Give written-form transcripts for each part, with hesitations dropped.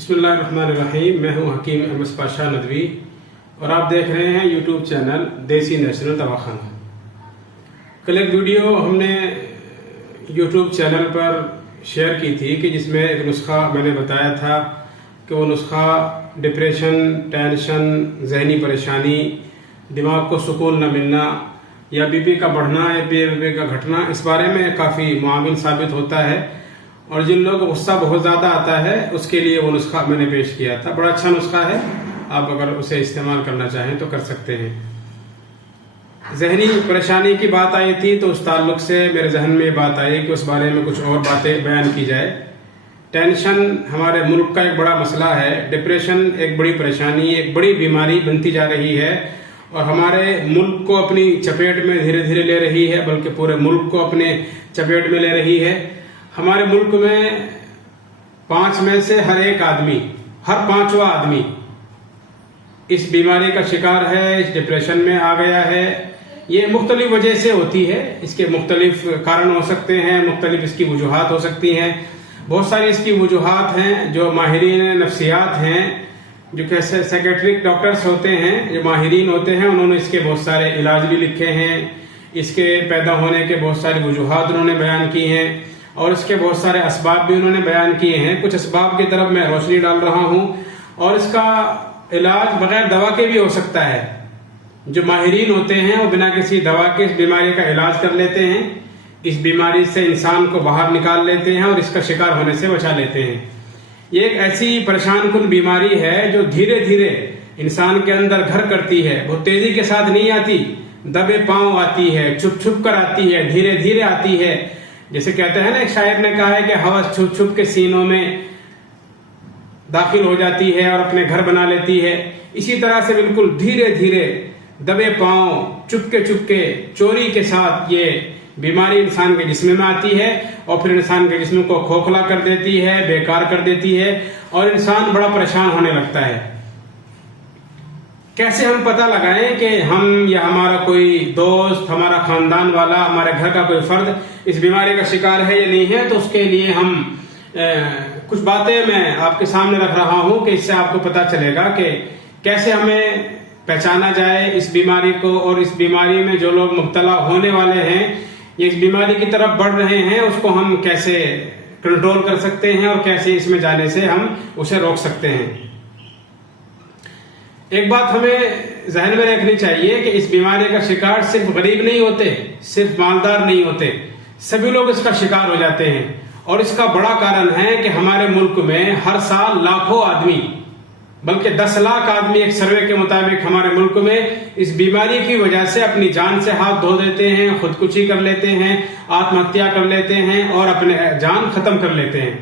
بسم اللہ الرحمن الرحیم. میں ہوں حکیم احمد پاشا ندوی اور آپ دیکھ رہے ہیں یوٹیوب چینل دیسی نیشنل دواخانہ. کل ایک ویڈیو ہم نے یوٹیوب چینل پر شیئر کی تھی کہ جس میں ایک نسخہ میں نے بتایا تھا کہ وہ نسخہ ڈپریشن، ٹینشن، ذہنی پریشانی، دماغ کو سکون نہ ملنا یا بی پی کا بڑھنا یا بی پی کا گھٹنا، اس بارے میں کافی معاون ثابت ہوتا ہے. اور جن لوگوں کو غصہ بہت زیادہ آتا ہے اس کے لیے وہ نسخہ میں نے پیش کیا تھا. بڑا اچھا نسخہ ہے، آپ اگر اسے استعمال کرنا چاہیں تو کر سکتے ہیں. ذہنی پریشانی کی بات آئی تھی تو اس تعلق سے میرے ذہن میں یہ بات آئی کہ اس بارے میں کچھ اور باتیں بیان کی جائے. ٹینشن ہمارے ملک کا ایک بڑا مسئلہ ہے. ڈپریشن ایک بڑی پریشانی، ایک بڑی بیماری بنتی جا رہی ہے اور ہمارے ملک کو اپنی چپیٹ میں دھیرے دھیرے لے رہی ہے، بلکہ پورے ملک کو اپنے چپیٹ میں لے رہی ہے. ہمارے ملک میں 5 میں سے ہر ایک آدمی، ہر 5واں آدمی اس بیماری کا شکار ہے، اس ڈپریشن میں آ گیا ہے. یہ مختلف وجہ سے ہوتی ہے، اس کے مختلف کارن ہو سکتے ہیں، مختلف اس کی وجوہات ہو سکتی ہیں. بہت ساری اس کی وجوہات ہیں. جو ماہرین نفسیات ہیں، جو کہ سائیکیٹرک ڈاکٹرز ہوتے ہیں، جو ماہرین ہوتے ہیں، انہوں نے اس کے بہت سارے علاج بھی لکھے ہیں. اس کے پیدا ہونے کے بہت ساری وجوہات انہوں نے بیان کی ہیں اور اس کے بہت سارے اسباب بھی انہوں نے بیان کیے ہیں. کچھ اسباب کی طرف میں روشنی ڈال رہا ہوں اور اس کا علاج بغیر دوا کے بھی ہو سکتا ہے. جو ماہرین ہوتے ہیں وہ بنا کسی دوا کے اس بیماری کا علاج کر لیتے ہیں، اس بیماری سے انسان کو باہر نکال لیتے ہیں اور اس کا شکار ہونے سے بچا لیتے ہیں. یہ ایک ایسی پریشان کن بیماری ہے جو دھیرے دھیرے انسان کے اندر گھر کرتی ہے. بہت تیزی کے ساتھ نہیں آتی، دبے پاؤں آتی ہے، چھپ چھپ کر آتی ہے، دھیرے دھیرے آتی ہے. جیسے کہتے ہیں نا، ایک شاعر نے کہا ہے کہ ہوا چھپ چھپ کے سینوں میں داخل ہو جاتی ہے اور اپنے گھر بنا لیتی ہے. اسی طرح سے بالکل دھیرے دھیرے دبے پاؤں، چپ کے چوری کے ساتھ یہ بیماری انسان کے جسم میں آتی ہے اور پھر انسان کے جسم کو کھوکھلا کر دیتی ہے، بیکار کر دیتی ہے اور انسان بڑا پریشان ہونے لگتا ہے. کیسے ہم پتہ لگائیں کہ ہم یا ہمارا کوئی دوست، ہمارا خاندان والا، ہمارے گھر کا کوئی فرد اس بیماری کا شکار ہے یا نہیں ہے؟ تو اس کے لیے ہم کچھ باتیں میں آپ کے سامنے رکھ رہا ہوں کہ اس سے آپ کو پتہ چلے گا کہ کیسے ہمیں پہچانا جائے اس بیماری کو، اور اس بیماری میں جو لوگ مبتلا ہونے والے ہیں یا اس بیماری کی طرف بڑھ رہے ہیں اس کو ہم کیسے کنٹرول کر سکتے ہیں اور کیسے اس میں جانے سے ہم اسے روک سکتے ہیں. ایک بات ہمیں ذہن میں رکھنی چاہیے کہ اس بیماری کا شکار صرف غریب نہیں ہوتے، صرف مالدار نہیں ہوتے، سبھی لوگ اس کا شکار ہو جاتے ہیں. اور اس کا بڑا کارن ہے کہ ہمارے ملک میں ہر سال لاکھوں آدمی، بلکہ 10 لاکھ آدمی ایک سروے کے مطابق ہمارے ملک میں اس بیماری کی وجہ سے اپنی جان سے ہاتھ دھو دیتے ہیں، خودکشی کر لیتے ہیں، آتم ہتیا کر لیتے ہیں اور اپنے جان ختم کر لیتے ہیں.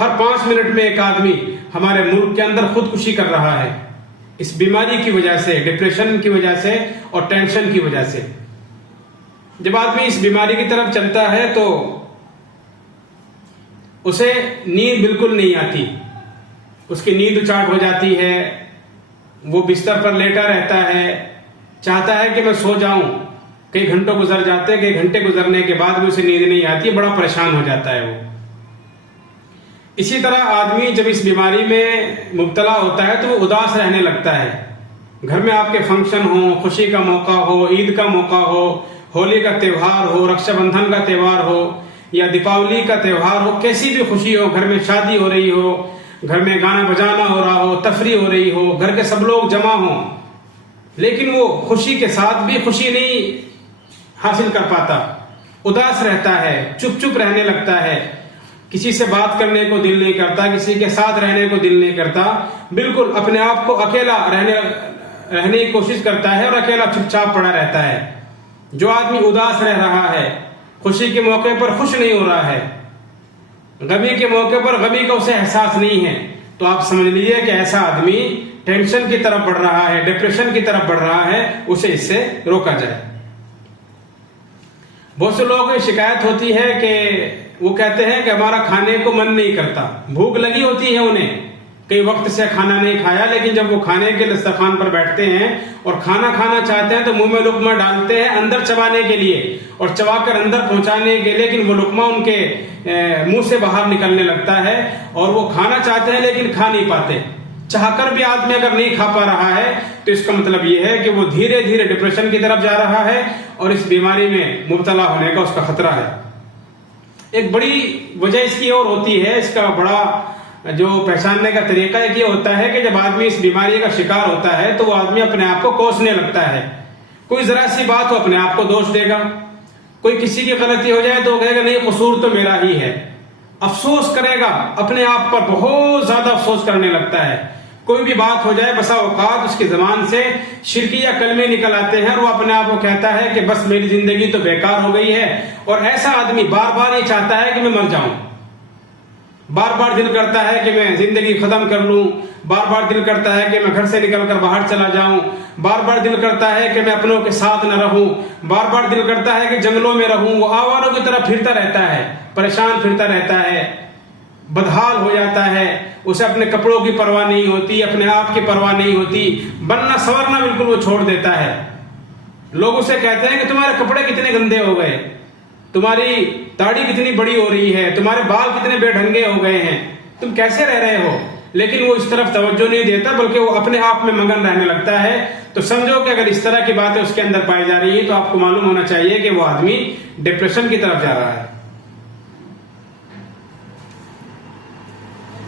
ہر 5 منٹ میں ایک آدمی ہمارے ملک کے اندر خودکشی کر رہا ہے اس بیماری کی وجہ سے، ڈپریشن کی وجہ سے اور ٹینشن کی وجہ سے. جب آدمی اس بیماری کی طرف چلتا ہے تو اسے نیند بالکل نہیں آتی، اس کی نیند چاٹ ہو جاتی ہے، وہ بستر پر لیٹا رہتا ہے، چاہتا ہے کہ میں سو جاؤں. کئی گھنٹوں گزر جاتے، کئی گھنٹے گزرنے کے بعد بھی اسے نیند نہیں آتی، بڑا پریشان ہو جاتا ہے وہ. اسی طرح آدمی جب اس بیماری میں مبتلا ہوتا ہے تو وہ اداس رہنے لگتا ہے. گھر میں آپ کے فنکشن ہوں، خوشی کا موقع ہو، عید کا موقع ہو، ہولی کا تہوار ہو، رکشا بندھن کا تہوار ہو یا دیپاولی کا تہوار ہو، کیسی بھی خوشی ہو، گھر میں شادی ہو رہی ہو، گھر میں گانا بجانا ہو رہا ہو، تفریح ہو رہی ہو، گھر کے سب لوگ جمع ہوں، لیکن وہ خوشی کے ساتھ بھی خوشی نہیں حاصل کر پاتا، اداس رہتا ہے، چپ رہنے لگتا ہے، کسی سے بات کرنے کو دل نہیں کرتا، کسی کے ساتھ رہنے کو دل نہیں کرتا، بالکل اپنے آپ کو اکیلا رہنے کی کوشش کرتا ہے اور اکیلا چپ چاپ پڑا رہتا ہے. جو آدمی اداس رہ رہا ہے، خوشی کے موقع پر خوش نہیں ہو رہا ہے، غمی کے موقع پر غمی کا اسے احساس نہیں ہے، تو آپ سمجھ لیجیے کہ ایسا آدمی ٹینشن کی طرف بڑھ رہا ہے، ڈپریشن کی طرف بڑھ رہا ہے، اسے اس سے روکا جائے. بہت سے لوگوں کی شکایت ہوتی ہے کہ وہ کہتے ہیں کہ ہمارا کھانے کو من نہیں کرتا، بھوک لگی ہوتی ہے انہیں، کئی وقت سے کھانا نہیں کھایا، لیکن جب وہ کھانے کے دسترخوان پر بیٹھتے ہیں اور کھانا کھانا چاہتے ہیں تو منہ میں لقمہ ڈالتے ہیں اندر چبانے کے لیے اور چبا کر اندر پہنچانے کے، لیکن وہ لقمہ ان کے منہ سے باہر نکلنے لگتا ہے اور وہ کھانا چاہتے ہیں لیکن کھا نہیں پاتے۔ چاہ کر بھی آدمی اگر نہیں کھا پا رہا ہے تو اس کا مطلب یہ ہے کہ وہ دھیرے دھیرے ڈپریشن کی طرف جا رہا ہے اور اس بیماری میں مبتلا ہونے کا اس کا خطرہ ہے۔ ایک بڑی وجہ اس کی اور ہوتی ہے، اس کا بڑا جو پہچاننے کا طریقہ ایک یہ ہوتا ہے کہ جب آدمی اس بیماری کا شکار ہوتا ہے تو وہ آدمی اپنے آپ کو کوسنے لگتا ہے۔ کوئی ذرا سی بات ہو اپنے آپ کو دوش دے گا، کوئی کسی کی غلطی ہو جائے تو وہ کہے گا نہیں قصور تو میرا ہی ہے، افسوس کرے گا، اپنے آپ پر بہت زیادہ افسوس کرنے لگتا ہے۔ کوئی بھی بات ہو جائے بسا اوقات اس کی زبان سے شرکیہ کلمے نکل آتے ہیں اور وہ اپنے آپ کو کہتا ہے کہ بس میری زندگی تو بیکار ہو گئی ہے۔ اور ایسا آدمی بار بار یہ چاہتا ہے کہ میں مر جاؤں، بار بار دل کرتا ہے کہ میں زندگی ختم کر لوں، بار بار دل کرتا ہے کہ میں گھر سے نکل کر باہر چلا جاؤں، بار بار دل کرتا ہے کہ میں اپنوں کے ساتھ نہ رہوں، بار بار دل کرتا ہے کہ جنگلوں میں رہوں۔ وہ آواروں کی طرح پھرتا رہتا ہے، پریشان پھرتا رہتا ہے، بدحال ہو جاتا ہے، اسے اپنے کپڑوں کی پرواہ نہیں ہوتی، اپنے آپ کی پرواہ نہیں ہوتی، بننا سورنا بالکل وہ چھوڑ دیتا ہے۔ لوگ اسے کہتے ہیں کہ تمہارے کپڑے کتنے گندے ہو گئے، تمہاری داڑھی کتنی بڑی ہو رہی ہے، تمہارے بال کتنے بے ڈھنگے ہو گئے ہیں، تم کیسے رہ رہے ہو؟ لیکن وہ اس طرف توجہ نہیں دیتا بلکہ وہ اپنے آپ میں مگن رہنے لگتا ہے۔ تو سمجھو کہ اگر اس طرح کی باتیں اس کے اندر پائی جا رہی ہیں تو آپ کو معلوم ہونا چاہیے کہ وہ آدمی ڈپریشن کی طرف جا رہا ہے۔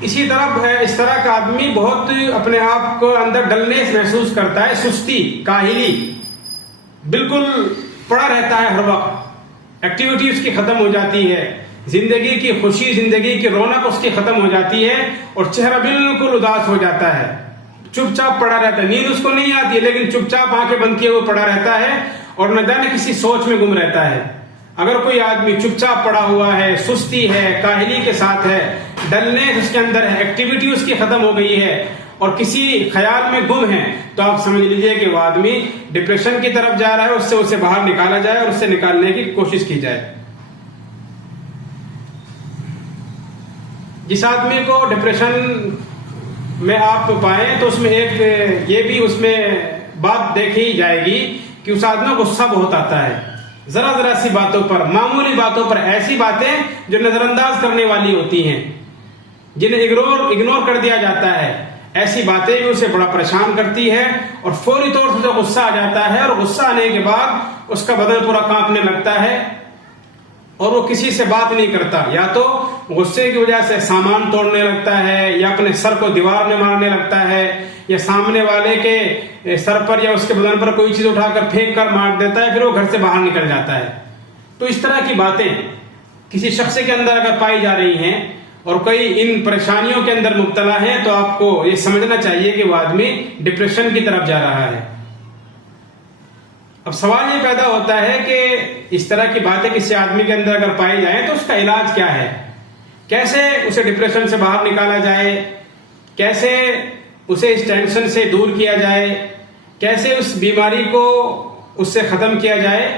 اسی طرح اس طرح کا آدمی بہت اپنے آپ کو اندر ڈلنیس محسوس کرتا ہے، سستی، کاہلی، بالکل پڑا رہتا ہے ہر وقت، ایکٹیویٹی اس کی ختم ہو جاتی ہے، زندگی کی خوشی، زندگی کی رونق اس کی ختم ہو جاتی ہے اور چہرہ بالکل اداس ہو جاتا ہے، چپ چاپ پڑا رہتا ہے، نیند اس کو نہیں آتی ہے لیکن چپ چاپ آنکھیں بند کیے ہوئے پڑا رہتا ہے اور نہ جانے کسی سوچ میں گم رہتا ہے۔ اگر کوئی آدمی چپ چاپ پڑا ہوا ہے، سستی ہے، کاہلی کے ساتھ ہے، ڈلنیس اس کے اندر ہے، ایکٹیویٹی اس کی ختم ہو گئی ہے اور کسی خیال میں گم ہے، تو آپ سمجھ لیجئے کہ وہ آدمی ڈپریشن کی طرف جا رہا ہے، اس سے اسے باہر نکالا جائے اور اس سے نکالنے کی کوشش کی جائے۔ جس آدمی کو ڈپریشن میں آپ پائیں تو اس میں ایک یہ بھی اس میں بات دیکھی جائے گی کہ اس آدمی کو غصہ بہت آتا ہے، ذرا ذرا سی باتوں پر، معمولی باتوں پر، ایسی باتیں جو نظر انداز کرنے والی ہوتی ہیں، جنہیں اگنور کر دیا جاتا ہے، ایسی باتیں بھی اسے بڑا پریشان کرتی ہے اور فوری طور سے اسے غصہ آ جاتا ہے اور غصہ آنے کے بعد اس کا بدن پورا کانپنے لگتا ہے اور وہ کسی سے بات نہیں کرتا، یا تو غصے کی وجہ سے سامان توڑنے لگتا ہے یا اپنے سر کو دیوار میں مارنے لگتا ہے یا سامنے والے کے سر پر یا اس کے بدن پر کوئی چیز اٹھا کر پھینک کر مار دیتا ہے، پھر وہ گھر سے باہر نکل جاتا ہے۔ تو اس طرح کی باتیں کسی شخص کے اندر اگر پائی جا رہی ہیں اور کوئی ان پریشانیوں کے اندر مبتلا ہے تو آپ کو یہ سمجھنا چاہیے کہ وہ آدمی ڈپریشن کی طرف جا رہا ہے۔ اب سوال یہ پیدا ہوتا ہے کہ اس طرح کی باتیں کسی آدمی کے اندر اگر پائی جائیں تو اس کا علاج کیا ہے، کیسے اسے ڈپریشن سے باہر نکالا جائے، کیسے اسے اس ٹینشن سے دور کیا جائے، کیسے اس بیماری کو اس سے ختم کیا جائے۔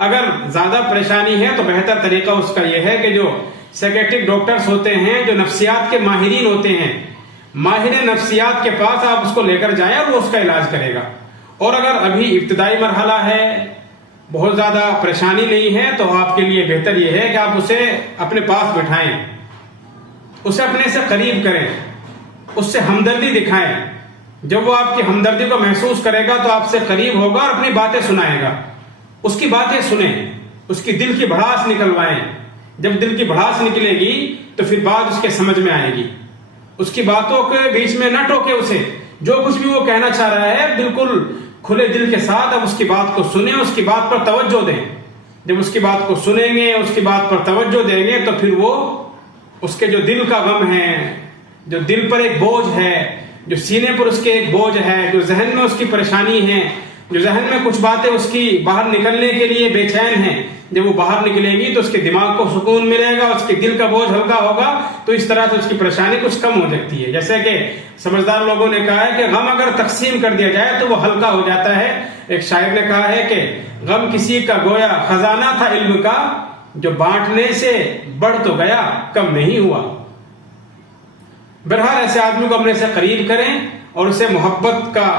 اگر زیادہ پریشانی ہے تو بہتر طریقہ اس کا یہ ہے کہ جو سائیکیٹرک ڈاکٹرز ہوتے ہیں، جو نفسیات کے ماہرین ہوتے ہیں، ماہر نفسیات کے پاس آپ اس کو لے کر جائیں اور وہ اس کا علاج کرے گا۔ اور اگر ابھی ابتدائی مرحلہ ہے، بہت زیادہ پریشانی نہیں ہے، تو آپ کے لیے بہتر یہ ہے کہ آپ اسے اپنے پاس بٹھائیں، اسے اپنے سے قریب کریں، اس سے ہمدردی دکھائیں۔ جب وہ آپ کی ہمدردی کو محسوس کرے گا تو آپ سے قریب ہوگا اور اپنی باتیں سنائے گا، اس کی باتیں سنیں، اس کی دل کی بھڑاس نکلوائیں۔ جب دل کی بھڑاس نکلے گی تو پھر بات اس کے سمجھ میں آئے گی، اس کی باتوں کے بیچ میں نہ ٹوکے اسے، جو کچھ بھی وہ کہنا چاہ رہا ہے بالکل کھلے دل کے ساتھ اب اس کی بات کو سنیں، اس کی بات پر توجہ دیں۔ جب اس کی بات کو سنیں گے، اس کی بات پر توجہ دیں گے تو پھر وہ اس کے جو دل کا غم ہے، جو دل پر ایک بوجھ ہے، جو سینے پر اس کے ایک بوجھ ہے، جو ذہن میں اس کی پریشانی ہے، جو ذہن میں کچھ باتیں اس کی باہر نکلنے کے لیے بے چین ہیں، جب وہ باہر نکلے گی تو اس کے دماغ کو سکون ملے گا، اس کے دل کا بوجھ ہلکا ہوگا، تو اس طرح سے اس کی پریشانی کچھ کم ہو سکتی ہے۔ جیسے کہ سمجھدار لوگوں نے کہا ہے کہ غم اگر تقسیم کر دیا جائے تو وہ ہلکا ہو جاتا ہے۔ ایک شاعر نے کہا ہے کہ غم کسی کا گویا خزانہ تھا علم کا، جو بانٹنے سے بڑھ تو گیا کم نہیں ہوا۔ بہرحال ایسے آدمی کو اپنے سے قریب کریں اور اسے محبت کا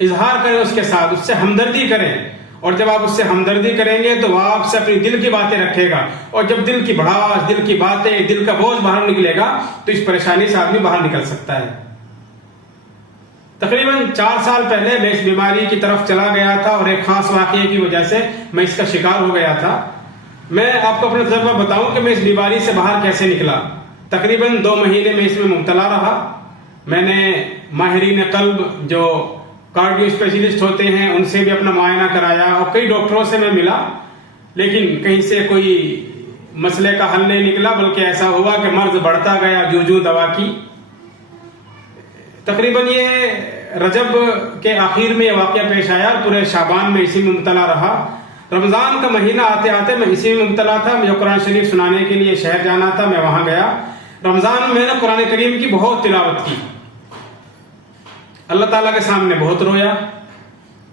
اظہار کریں، اس کے ساتھ اس سے ہمدردی کریں، اور جب آپ اس سے ہمدردی کریں گے تو وہ آپ سے اپنی دل کی باتیں رکھے گا، اور جب دل کی بھڑاس، دل کی باتیں، دل کا بوجھ باہر نکلے گا تو اس پریشانی سے آدمی باہر نکل سکتا ہے۔ تقریباً 4 سال پہلے میں اس بیماری کی طرف چلا گیا تھا، اور ایک خاص واقعے کی وجہ سے میں اس کا شکار ہو گیا تھا۔ میں آپ کو اپنا تجربہ بتاؤں کہ میں اس بیماری سے باہر کیسے نکلا۔ تقریباً 2 مہینے میں اس میں مبتلا رہا۔ میں نے ماہرین قلب جو کارڈیو اسپیشلسٹ ہوتے ہیں ان سے بھی اپنا معائنہ کرایا، اور کئی ڈاکٹروں سے میں ملا، لیکن کہیں سے کوئی مسئلے کا حل نہیں نکلا، بلکہ ایسا ہوا کہ مرض بڑھتا گیا جو دوا کی۔ تقریباً یہ رجب کے آخر میں یہ واقعہ پیش آیا، اور پورے شعبان میں اسی میں مبتلا رہا۔ رمضان کا مہینہ آتے آتے میں اسی میں مبتلا تھا۔ مجھے قرآن شریف سنانے کے لیے شہر جانا تھا، میں وہاں گیا۔ رمضان میں نے قرآن کریم کی بہت تلاوت کی، اللہ تعالیٰ کے سامنے بہت رویا۔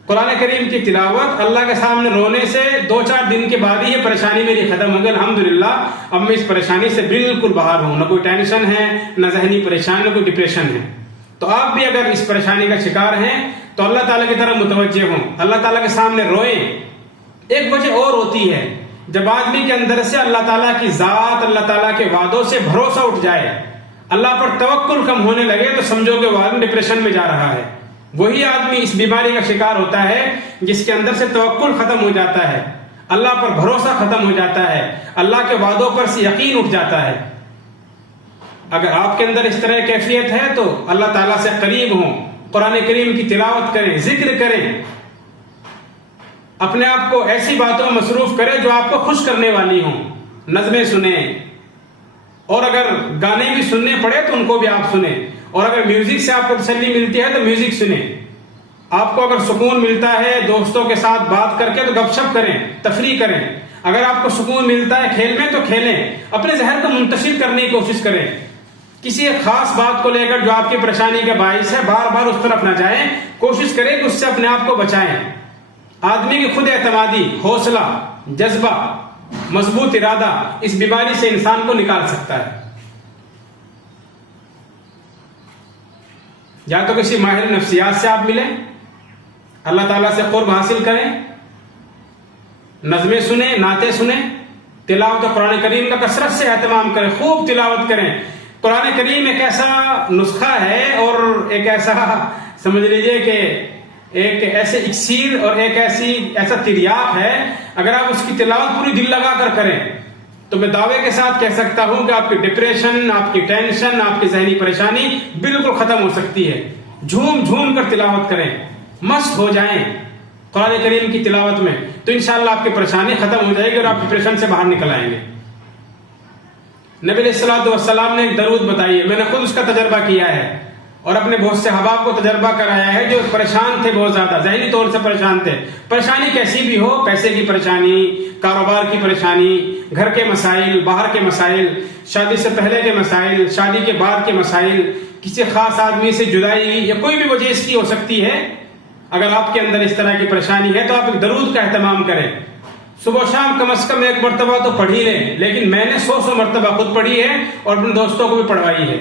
قرآن کریم کی تلاوت، اللہ کے سامنے رونے سے 2-4 دن کے بعد ہی یہ پریشانی میری ختم ہو گئی۔ الحمدللہ اب میں اس پریشانی سے بالکل باہر ہوں، نہ کوئی ٹینشن ہے، نہ ذہنی پریشانی، نہ کوئی ڈپریشن ہے۔ تو آپ بھی اگر اس پریشانی کا شکار ہیں تو اللہ تعالیٰ کی طرف متوجہ ہوں، اللہ تعالیٰ کے سامنے روئیں۔ ایک وجہ اور ہوتی ہے، جب آدمی کے اندر سے اللہ تعالیٰ کی ذات، اللہ تعالیٰ کے وعدوں سے بھروسہ اٹھ جائے، اللہ پر توکل کم ہونے لگے، تو سمجھو کہ وہ آدمی ڈپریشن میں جا رہا ہے۔ وہی آدمی اس بیماری کا شکار ہوتا ہے جس کے اندر سے توکل ختم ہو جاتا ہے، اللہ پر بھروسہ ختم ہو جاتا ہے، اللہ کے وعدوں پر سے یقین اٹھ جاتا ہے۔ اگر آپ کے اندر اس طرح کیفیت ہے تو اللہ تعالیٰ سے قریب ہوں، قرآن کریم کی تلاوت کریں، ذکر کریں، اپنے آپ کو ایسی باتوں میں مصروف کریں جو آپ کو خوش کرنے والی ہوں، نظمیں سنیں، اور اگر گانے بھی سننے پڑے تو ان کو بھی آپ سنیں، اور اگر میوزک سے آپ کو تسلی ملتی ہے تو میوزک سنیں۔ آپ کو اگر سکون ملتا ہے دوستوں کے ساتھ بات کر کے تو گپ شپ کریں، تفریح کریں۔ اگر آپ کو سکون ملتا ہے کھیل میں تو کھیلیں، اپنے ذہن کو منتشر کرنے کی کوشش کریں۔ کسی ایک خاص بات کو لے کر جو آپ کی پریشانی کا باعث ہے بار بار اس طرف نہ جائیں، کوشش کریں کہ اس سے اپنے آپ کو بچائیں۔ آدمی کی خود اعتمادی، حوصلہ، جذبہ، مضبوط ارادہ اس بیماری سے انسان کو نکال سکتا ہے۔ یا تو کسی ماہر نفسیات سے آپ ملیں، اللہ تعالیٰ سے قرب حاصل کریں، نظمیں سنیں، نعتیں سنیں، تلاوت قرآن کریم کا کثرت سے اہتمام کریں، خوب تلاوت کریں۔ قرآن کریم ایک ایسا نسخہ ہے اور ایک ایسا سمجھ لیجئے کہ ایک ایسے اکسیر اور ایک ایسا تریاق ہے، اگر آپ اس کی تلاوت پوری دل لگا کر کریں تو میں دعوے کے ساتھ کہہ سکتا ہوں کہ آپ کی ڈپریشن، آپ کی ٹینشن، آپ کی ذہنی پریشانی بالکل ختم ہو سکتی ہے۔ جھوم جھوم کر تلاوت کریں، مست ہو جائیں قرآن کریم کی تلاوت میں، تو انشاءاللہ آپ کی پریشانی ختم ہو جائے گی اور آپ ڈپریشن سے باہر نکل آئیں گے۔ نبی علیہ الصلوۃ والسلام نے ایک درود بتائی ہے، میں نے خود اس کا تجربہ کیا ہے اور اپنے بہت سے احباب کو تجربہ کرایا ہے جو پریشان تھے، بہت زیادہ ذہنی طور سے پریشان تھے۔ پریشانی کیسی بھی ہو، پیسے کی پریشانی، کاروبار کی پریشانی، گھر کے مسائل، باہر کے مسائل، شادی سے پہلے کے مسائل، شادی کے بعد کے مسائل، کسی خاص آدمی سے جدائی یا کوئی بھی وجہ اس کی ہو سکتی ہے۔ اگر آپ کے اندر اس طرح کی پریشانی ہے تو آپ ایک درود کا اہتمام کریں، صبح شام کم از کم 1 مرتبہ تو پڑھ ہی لیں، لیکن میں نے 100 مرتبہ خود پڑھی ہے اور اپنے دوستوں کو بھی پڑھوائی ہے۔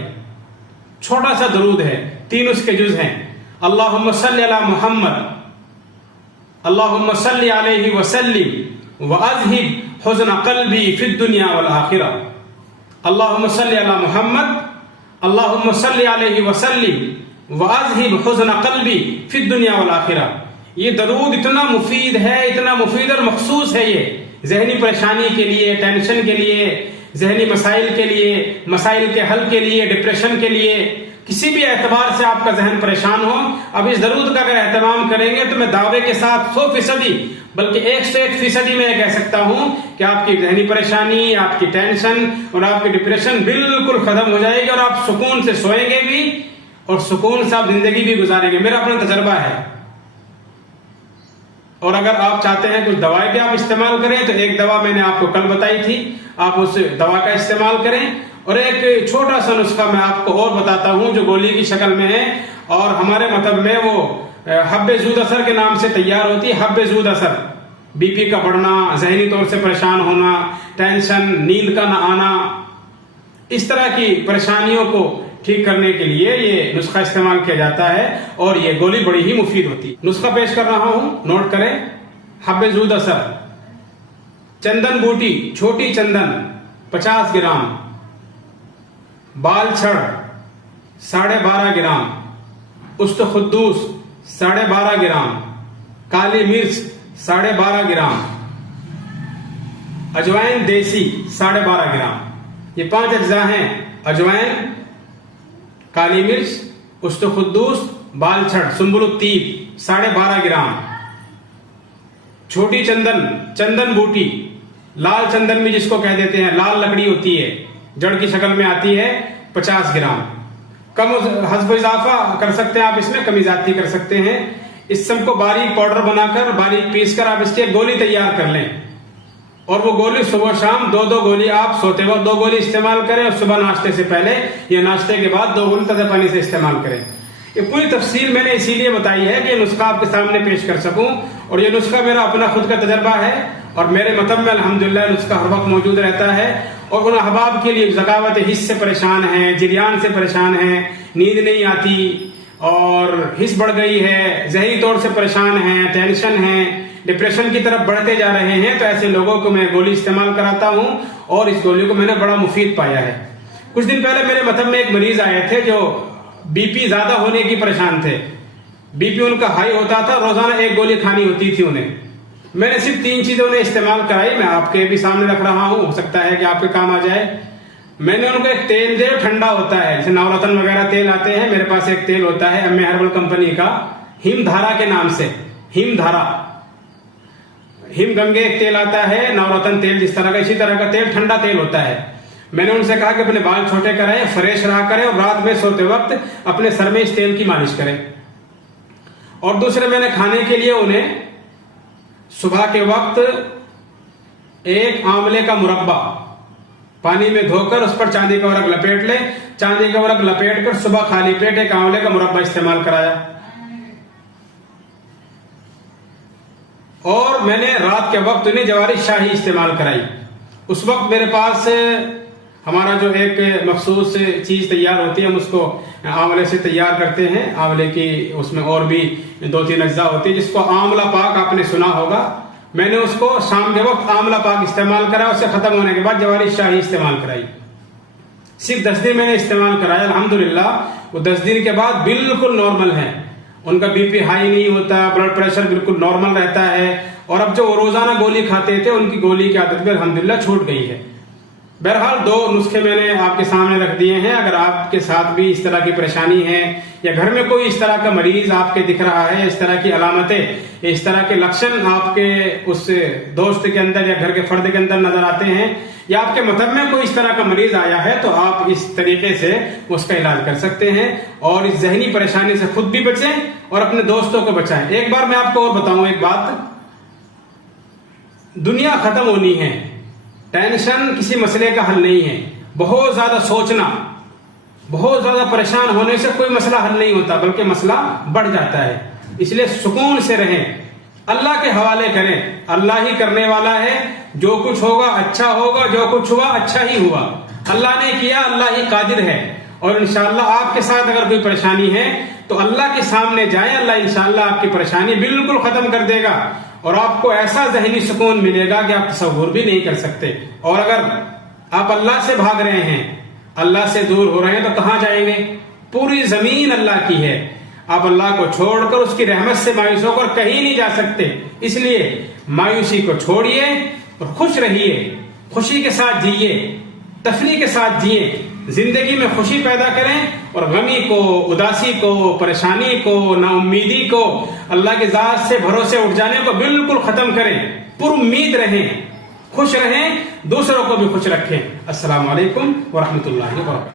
چھوٹا سا درود ہے، 3 اس کے جز ہیں۔ اللہم صلی علی محمد، اللہم صلی علیہ وسلم واذہب حزن قلبی فی الدنیا والآخرہ۔ اللہم صلی علی محمد، اللہم صلی علیہ وسلم واذہب حزن قلبی فی الدنیا والآخرہ۔ یہ درود اتنا مفید ہے، اتنا مفید اور مخصوص ہے، یہ ذہنی پریشانی کے لیے، ٹینشن کے لیے، ذہنی مسائل کے لیے، مسائل کے حل کے لیے، ڈپریشن کے لیے، کسی بھی اعتبار سے آپ کا ذہن پریشان ہو، اب اس درود کا اگر اہتمام کریں گے تو میں دعوے کے ساتھ 100% بلکہ 101% میں یہ کہہ سکتا ہوں کہ آپ کی ذہنی پریشانی، آپ کی ٹینشن اور آپ کی ڈپریشن بالکل ختم ہو جائے گی اور آپ سکون سے سوئیں گے بھی اور سکون سے آپ زندگی بھی گزاریں گے۔ میرا اپنا تجربہ ہے۔ اور اگر آپ چاہتے ہیں کچھ دوائیں بھی آپ استعمال کریں تو ایک دوا میں نے آپ کو کل بتائی تھی، آپ اس دوا کا استعمال کریں، اور ایک چھوٹا سا نسخہ میں آپ کو اور بتاتا ہوں جو گولی کی شکل میں ہے اور ہمارے مطلب میں وہ حب زود اثر کے نام سے تیار ہوتی ہے۔ حب زود اثر، بی پی کا بڑھنا، ذہنی طور سے پریشان ہونا، ٹینشن، نیند کا نہ آنا، اس طرح کی پریشانیوں کو ٹھیک کرنے کے لیے یہ نسخہ استعمال کیا جاتا ہے اور یہ گولی بڑی ہی مفید ہوتی ہے. نسخہ پیش کر رہا ہوں، نوٹ کریں. حب زود اثر، چندن بوٹی چھوٹی چندن 50 گرام، بال چھڑ 12.5 گرام، است خدوس 12.5 گرام، کالی مرچ 12.5 گرام، اجوائن دیسی 12.5 گرام. یہ 5 اجزاء ہیں: اجوائن، کالی مرچ، است خدوس، بال چھڑ، سنبل الطیب 12.5 گرام، چھوٹی چندن، چندن بوٹی، لال چندن بھی جس کو کہہ دیتے ہیں، لال لکڑی ہوتی ہے، جڑ کی شکل میں آتی ہے، 50 گرام. کم حذف اضافہ کر سکتے ہیں آپ، اس میں کمی زیادتی کر سکتے ہیں. اس سب کو باریک پاؤڈر بنا کر باریک پیس کر آپ اس کی ایک گولی تیار کر لیں اور وہ گولی صبح شام 2 گولی آپ سوتے وقت 2 گولی استعمال کریں اور صبح ناشتے سے پہلے یا ناشتے کے بعد 2 گولی تازہ پانی سے استعمال کریں. یہ پوری تفصیل میں نے اسی لیے بتائی ہے کہ یہ نسخہ آپ کے سامنے پیش کر سکوں، اور یہ نسخہ میرا اپنا خود کا تجربہ ہے اور میرے مطب میں الحمدللہ نسخہ ہر وقت موجود رہتا ہے. اور ان احباب کے لیے ذکاوت حس سے پریشان ہیں، جریان سے پریشان ہیں، نیند نہیں آتی اور حس بڑھ گئی ہے، ذہنی طور سے پریشان ہیں، ٹینشن ہیں، ڈپریشن کی طرف بڑھتے جا رہے ہیں، تو ایسے لوگوں کو میں گولی استعمال کراتا ہوں اور اس گولی کو میں نے بڑا مفید پایا ہے. کچھ دن پہلے میرے مطب میں ایک مریض آئے تھے جو بی پی زیادہ ہونے کی پریشان تھے. بی پی ان کا ہائی ہوتا تھا، روزانہ 1 گولی کھانی ہوتی تھی انہیں. میں نے صرف 3 چیزیں انہیں استعمال کرائی، میں آپ کے بھی سامنے رکھ رہا ہوں، ہو سکتا ہے کہ آپ کے کام آ جائے. میں نے ان کو ایک تیل دے، ٹھنڈا ہوتا ہے، جیسے نورتن وغیرہ تیل آتے ہیں، میرے پاس ایک تیل ہوتا ہے ایم ہربل کمپنی کا، ہیم دھارا کے نام سے، ہیم دھارا، ہیم گنگے ایک تیل آتا ہے، نورتن تیل جس طرح کا، اسی طرح کا تیل ٹھنڈا تیل ہوتا ہے. میں نے ان سے کہا کہ اپنے بال چھوٹے کریں، فریش رہا کریں اور رات میں سوتے وقت اپنے سر میں اس تیل کی مالش کریں. اور دوسرے میں نے کھانے کے لیے انہیں صبح کے وقت 1 آملے کا مربع پانی میں دھو کر اس پر چاندی کا ورق لپیٹ لیں، چاندی کا ورق لپیٹ کر صبح خالی پیٹ 1 آملے کا مربع استعمال کرایا. اور میں نے رات کے وقت انہیں جواری شاہی استعمال کرائی. اس وقت میرے پاس ہمارا جو ایک مخصوص چیز تیار ہوتی ہے، ہم اس کو آملے سے تیار کرتے ہیں. آملے کی اس میں اور بھی 2-3 اجزاء ہوتی ہے، جس کو آملہ پاک آپ نے سنا ہوگا. میں نے اس کو شام کے وقت آملہ پاک استعمال کرا، اس سے ختم ہونے کے بعد جواری شاہی استعمال کرائی. صرف 10 دن میں نے استعمال کرایا، الحمدللہ وہ 10 دن کے بعد بالکل نارمل ہے. ان کا بی پی ہائی نہیں ہوتا، بلڈ پریشر بالکل نارمل رہتا ہے. اور اب جو وہ روزانہ گولی کھاتے تھے، ان کی گولی کی عادت بھی الحمدللہ چھوٹ گئی ہے. بہرحال 2 نسخے میں نے آپ کے سامنے رکھ دیے ہیں. اگر آپ کے ساتھ بھی اس طرح کی پریشانی ہے یا گھر میں کوئی اس طرح کا مریض آپ کے دکھ رہا ہے، اس طرح کی علامتیں، اس طرح کے لکشن آپ کے اس دوست کے اندر یا گھر کے فرد کے اندر نظر آتے ہیں، یا آپ کے مطلب میں کوئی اس طرح کا مریض آیا ہے، تو آپ اس طریقے سے اس کا علاج کر سکتے ہیں اور اس ذہنی پریشانی سے خود بھی بچیں اور اپنے دوستوں کو بچائیں. ایک بار میں آپ کو اور بتاؤں ایک بات، دنیا ختم ہونی ہے، ٹینشن کسی مسئلے کا حل نہیں ہے. بہت زیادہ سوچنا، بہت زیادہ پریشان ہونے سے کوئی مسئلہ حل نہیں ہوتا، بلکہ مسئلہ بڑھ جاتا ہے. اس لیے سکون سے رہیں، اللہ کے حوالے کریں. اللہ ہی کرنے والا ہے، جو کچھ ہوگا اچھا ہوگا، جو کچھ ہوا اچھا ہی ہوا. اللہ نے کیا، اللہ ہی قادر ہے. اور انشاءاللہ آپ کے ساتھ اگر کوئی پریشانی ہے تو اللہ کے سامنے جائیں، اللہ انشاءاللہ آپ کی پریشانی بالکل ختم کر دے گا اور آپ کو ایسا ذہنی سکون ملے گا کہ آپ تصور بھی نہیں کر سکتے. اور اگر آپ اللہ سے بھاگ رہے ہیں، اللہ سے دور ہو رہے ہیں، تو کہاں جائیں گے؟ پوری زمین اللہ کی ہے. آپ اللہ کو چھوڑ کر اس کی رحمت سے مایوس ہو کر کہیں نہیں جا سکتے. اس لیے مایوسی کو چھوڑیے اور خوش رہیے، خوشی کے ساتھ جیے، تفریح کے ساتھ جیے. زندگی میں خوشی پیدا کریں اور غمی کو، اداسی کو، پریشانی کو، نا امیدی کو، اللہ کے ذات سے بھروسے اٹھ جانے کو بالکل ختم کریں. پر امید رہیں، خوش رہیں، دوسروں کو بھی خوش رکھیں. السلام علیکم ورحمۃ اللہ وبرکاتہ.